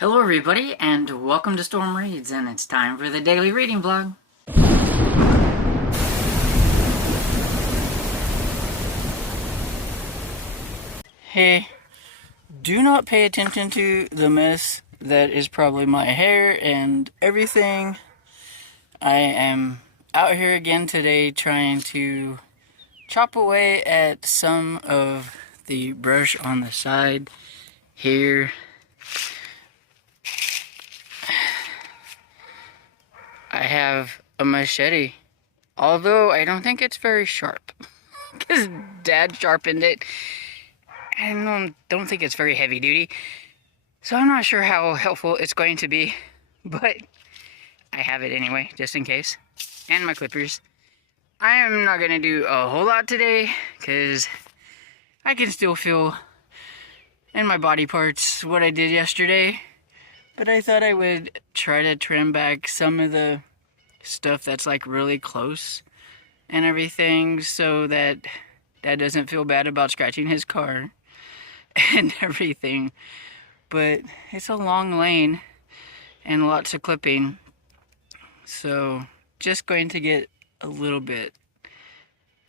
Hello everybody, and welcome to Storm Reads, and it's time for the daily reading vlog. Hey, do not pay attention to the mess that is probably my hair and everything. I am out here again today trying to chop away at some of the brush on the side here. I have a machete, although I don't think it's very sharp, because Dad sharpened it. I don't think it's very heavy duty, so I'm not sure how helpful it's going to be, but I have it anyway, just in case. And my clippers. I am not going to do a whole lot today, because I can still feel in my body parts what I did yesterday. But I thought I would try to trim back some of the stuff that's like really close and everything, so that Dad doesn't feel bad about scratching his car and everything. But it's a long lane and lots of clipping, so just going to get a little bit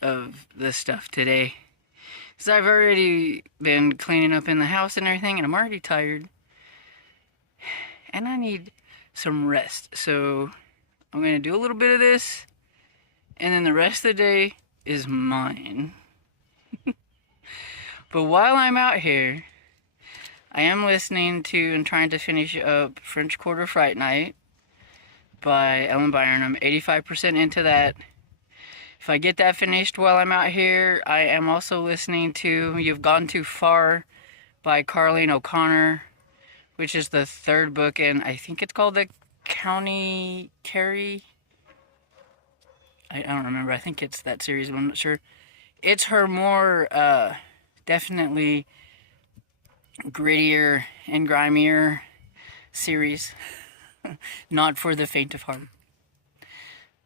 of the stuff today. So I've already been cleaning up in the house and everything, and I'm already tired. And I need some rest. So I'm going to do a little bit of this, and then the rest of the day is mine. But while I'm out here, I am listening to and trying to finish up French Quarter Fright Night by Ellen Byron. I'm 85% into that. If I get that finished while I'm out here, I am also listening to You've Gone Too Far by Carleen O'Connor, which is the third book, and I think it's called The County Carrie. I don't remember. I think it's that series, but I'm not sure. It's her more, definitely grittier and grimier series. Not for the faint of heart.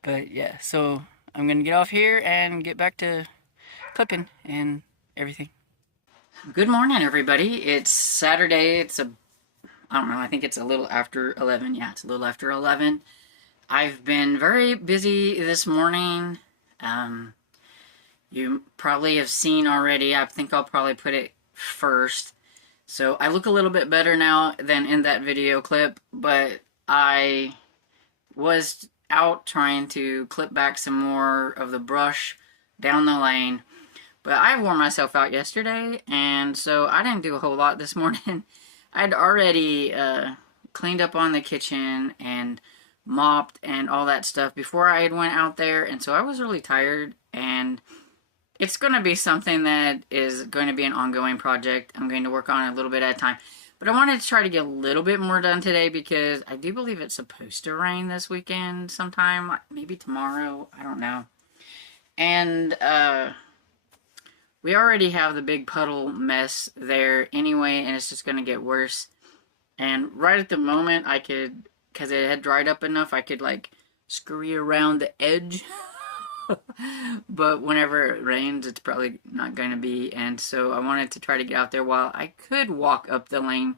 But yeah, so I'm going to get off here and get back to clipping and everything. Good morning, everybody. It's Saturday. I don't know, I think it's a little after 11. Yeah, it's a little after 11. I've been very busy this morning. You probably have seen already. I think I'll probably put it first. So I look a little bit better now than in that video clip, but I was out trying to clip back some more of the brush down the lane. But I wore myself out yesterday, and so I didn't do a whole lot this morning. I'd already cleaned up on the kitchen and mopped and all that stuff before I had went out there, and so I was really tired, and it's going to be something that is going to be an ongoing project. I'm going to work on it a little bit at a time, but I wanted to try to get a little bit more done today because I do believe it's supposed to rain this weekend sometime, maybe tomorrow, I don't know. And we already have the big puddle mess there anyway, and it's just going to get worse. And right at the moment, I could, because it had dried up enough, I could like scurry around the edge. But whenever it rains, it's probably not going to be. And so I wanted to try to get out there while I could walk up the lane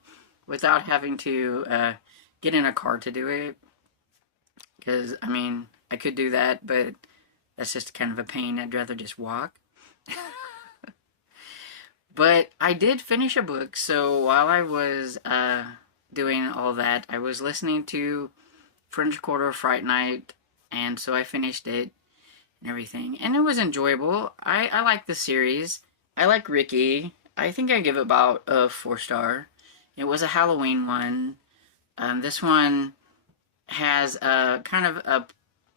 without having to get in a car to do it. Because, I mean, I could do that, but that's just kind of a pain. I'd rather just walk. But I did finish a book, so while I was doing all that, I was listening to French Quarter Fright Night, and so I finished it and everything. And it was enjoyable. I like the series. I like Ricky. I think I give it about a 4-star. It was a Halloween one. This one has a kind of a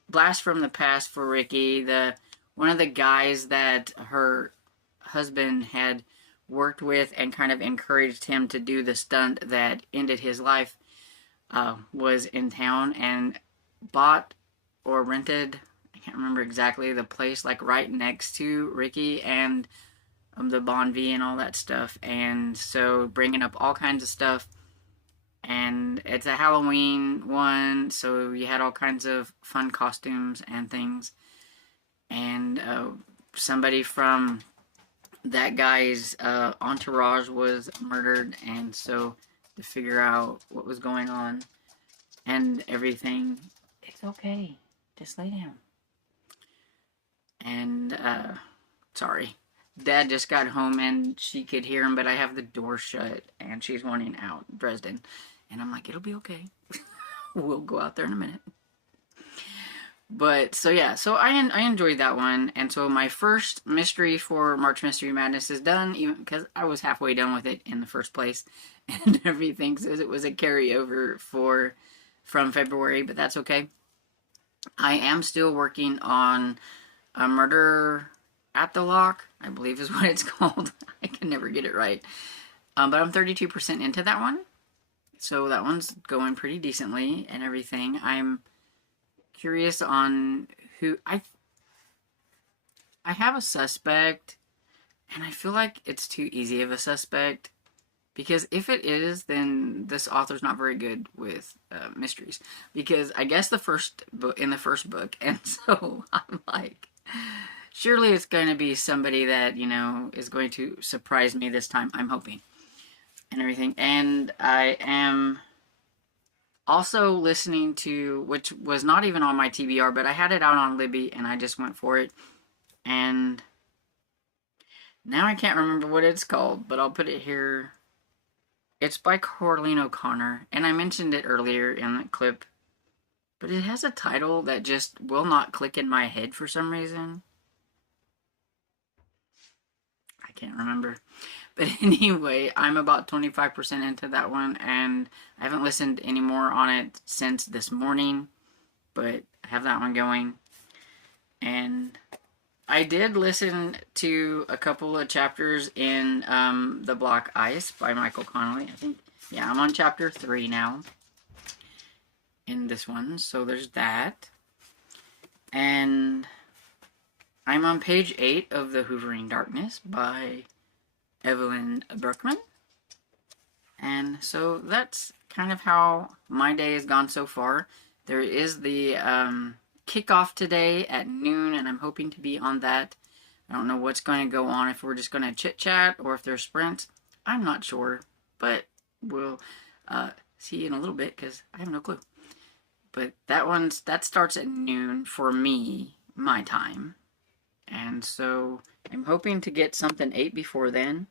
blast from the past for Ricky. One of the guys that her husband had worked with and kind of encouraged him to do the stunt that ended his life was in town and bought or rented, I can't remember exactly, the place like right next to Ricky and the Bon V and all that stuff. And so bringing up all kinds of stuff, and it's a Halloween one, so you had all kinds of fun costumes and things. And somebody from that guy's entourage was murdered, and so to figure out what was going on and everything. It's okay. Just lay down. And, sorry. Dad just got home and she could hear him, but I have the door shut and she's wanting out, Dresden. And I'm like, it'll be okay. We'll go out there in a minute. But, so yeah, so I enjoyed that one. And so my first mystery for March Mystery Madness is done, even because I was halfway done with it in the first place. And everything says it was a carryover from February, but that's okay. I am still working on a Murder at the Lock, I believe is what it's called. I can never get it right. But I'm 32% into that one. So that one's going pretty decently and everything. I'm curious on who I have a suspect, and I feel like it's too easy of a suspect, because if it is, then this author's not very good with mysteries, because I guess the first book, and so I'm like, surely it's going to be somebody that, you know, is going to surprise me this time, I'm hoping, and everything. And I am also listening to, which was not even on my TBR, but I had it out on Libby and I just went for it. And now I can't remember what it's called, but I'll put it here. It's by Corleen O'Connor, and I mentioned it earlier in the clip, but it has a title that just will not click in my head for some reason. I can't remember. But anyway, I'm about 25% into that one, and I haven't listened any more on it since this morning, but I have that one going. And I did listen to a couple of chapters in The Black Ice by Michael Connolly. I think, yeah, I'm on chapter 3 now in this one, so there's that. And I'm on page 8 of The Hoovering Darkness by Evelyn Berkman. And so that's kind of how my day has gone so far. There is the kickoff today at noon, and I'm hoping to be on that. I don't know what's going to go on, if we're just going to chit-chat or if there's sprints. I'm not sure, but we'll see in a little bit, because I have no clue. But that starts at noon for me, my time. And so I'm hoping to get something ate before then.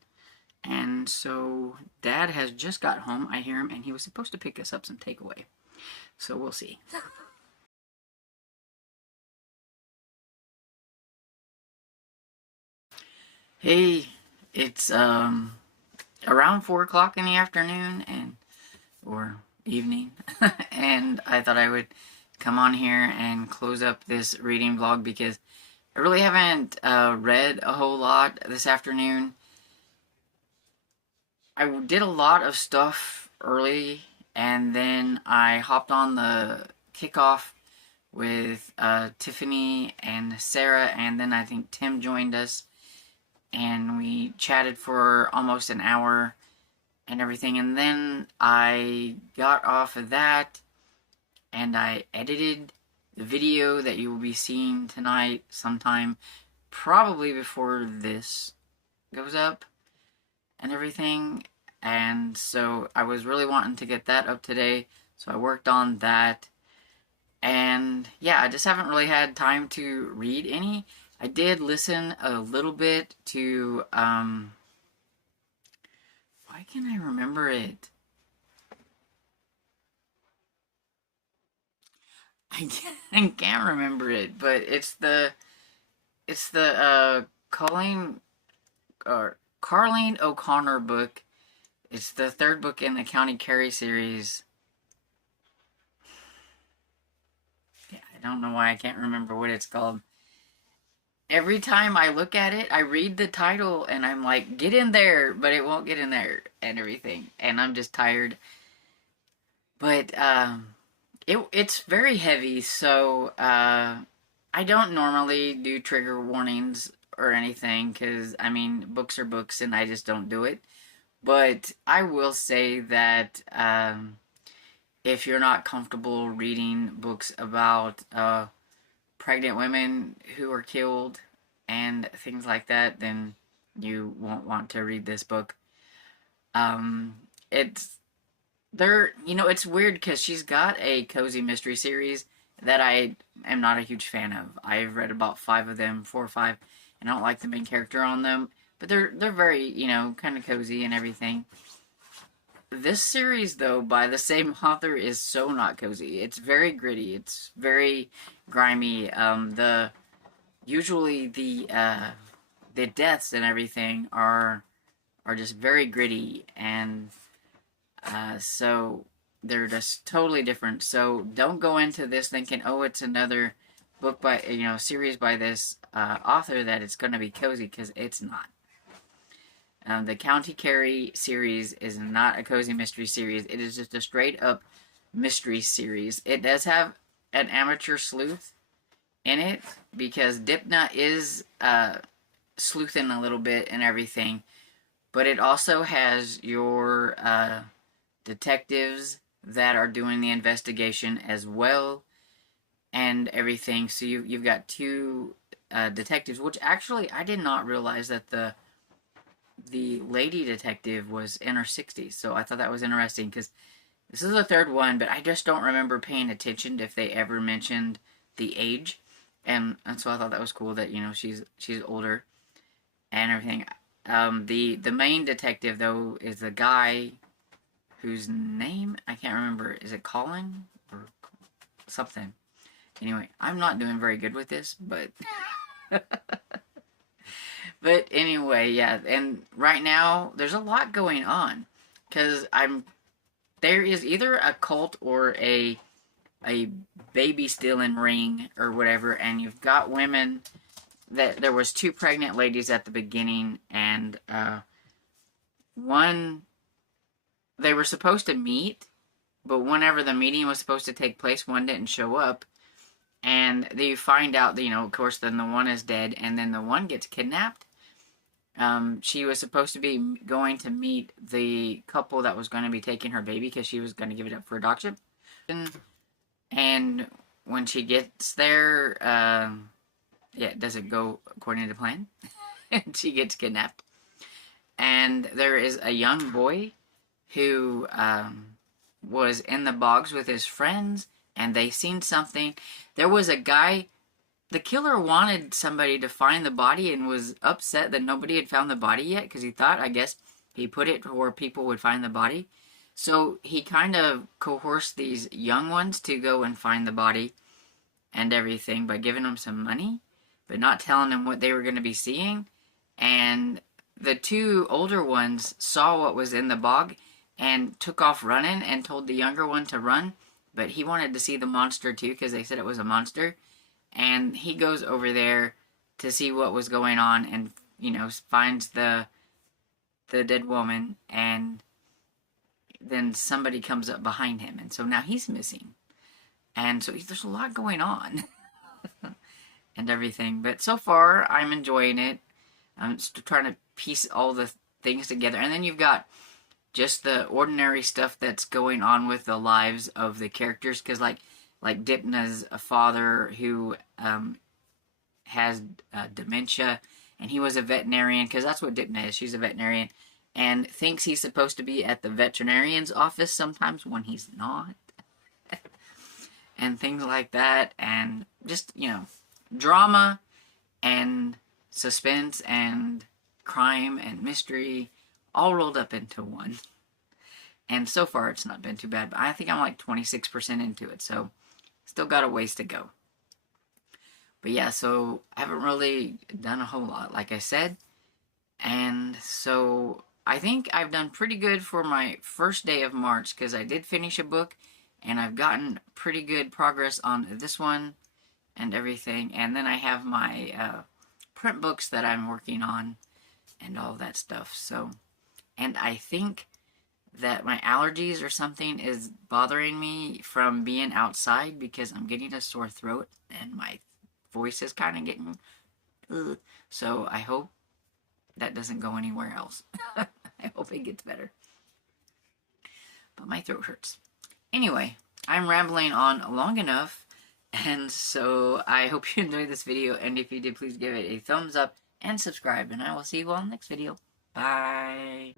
And so Dad has just got home, I hear him, and he was supposed to pick us up some takeaway. So we'll see. Hey, it's around 4 o'clock in the afternoon, or evening, and I thought I would come on here and close up this reading vlog, because I really haven't read a whole lot this afternoon. I did a lot of stuff early, and then I hopped on the kickoff with Tiffany and Sarah, and then I think Tim joined us, and we chatted for almost an hour and everything, and then I got off of that, and I edited the video that you will be seeing tonight sometime, probably before this goes up and everything. And so I was really wanting to get that up today, so I worked on that. And yeah, I just haven't really had time to read any. I did listen a little bit to why can't I remember it? I can't remember it, but it's the Colleen or Carleen O'Connor book. It's the third book in the County Kerry series. Yeah, I don't know why I can't remember what it's called. Every time I look at it, I read the title and I'm like, get in there, but it won't get in there and everything. And I'm just tired. But it's very heavy, so I don't normally do trigger warnings or anything, because, I mean, books are books and I just don't do it. But I will say that if you're not comfortable reading books about pregnant women who are killed and things like that, then you won't want to read this book. It's they're, it's weird because she's got a cozy mystery series that I am not a huge fan of. I've read about 5 of them, 4 or 5, and I don't like the main character on them. But they're very, kind of cozy and everything. This series, though, by the same author, is so not cozy. It's very gritty. It's very grimy. Usually the deaths and everything are just very gritty, and so they're just totally different. So don't go into this thinking, oh, it's another book by, series by this author that it's going to be cozy, because it's not. The County Kerry series is not a cozy mystery series. It is just a straight up mystery series. It does have an amateur sleuth in it, because Dipna is sleuthing a little bit and everything. But it also has your detectives that are doing the investigation as well and everything. So you've got 2 detectives, which actually I did not realize that the lady detective was in her 60s. So I thought that was interesting, because this is the 3rd one, but I just don't remember paying attention to if they ever mentioned the age. And so I thought that was cool that, she's older and everything. The main detective, though, is the guy whose name I can't remember. Is it Colin or something? Anyway, I'm not doing very good with this, but but anyway, yeah. And right now there's a lot going on, because there is either a cult or a baby stealing ring or whatever, and you've got women. That there was 2 pregnant ladies at the beginning, and one, they were supposed to meet, but whenever the meeting was supposed to take place, one didn't show up, and you find out that, of course, then the one is dead, and then the one gets kidnapped. She was supposed to be going to meet the couple that was going to be taking her baby, because she was going to give it up for adoption, and when she gets there, yeah, it doesn't go according to plan, and she gets kidnapped. And there is a young boy who was in the bogs with his friends, and they seen something. There was a guy, the killer wanted somebody to find the body and was upset that nobody had found the body yet, because he thought, I guess, he put it where people would find the body. So he kind of coerced these young ones to go and find the body and everything by giving them some money, but not telling them what they were going to be seeing. And the 2 older ones saw what was in the bog and took off running and told the younger one to run, but he wanted to see the monster too, because they said it was a monster. And he goes over there to see what was going on, and finds the dead woman, and then somebody comes up behind him, and so now he's missing. And so there's a lot going on and everything. But so far, I'm enjoying it. I'm just trying to piece all the things together. And then you've got just the ordinary stuff that's going on with the lives of the characters. Because like Dipna's a father who has dementia, and he was a veterinarian, because that's what Dipna is. She's a veterinarian, and thinks he's supposed to be at the veterinarian's office sometimes when he's not. And things like that, and just, drama and suspense and crime and mystery all rolled up into one. And so far it's not been too bad, but I think I'm like 26% into it, so still got a ways to go. But yeah, so I haven't really done a whole lot, like I said, and so I think I've done pretty good for my first day of March, because I did finish a book, and I've gotten pretty good progress on this one and everything. And then I have my print books that I'm working on and all that stuff. So, and I think that my allergies or something is bothering me from being outside, because I'm getting a sore throat and my voice is kind of getting so I hope that doesn't go anywhere else. I hope it gets better. But my throat hurts. Anyway, I'm rambling on long enough, and so I hope you enjoyed this video, and if you did, please give it a thumbs up and subscribe, and I will see you all in the next video. Bye!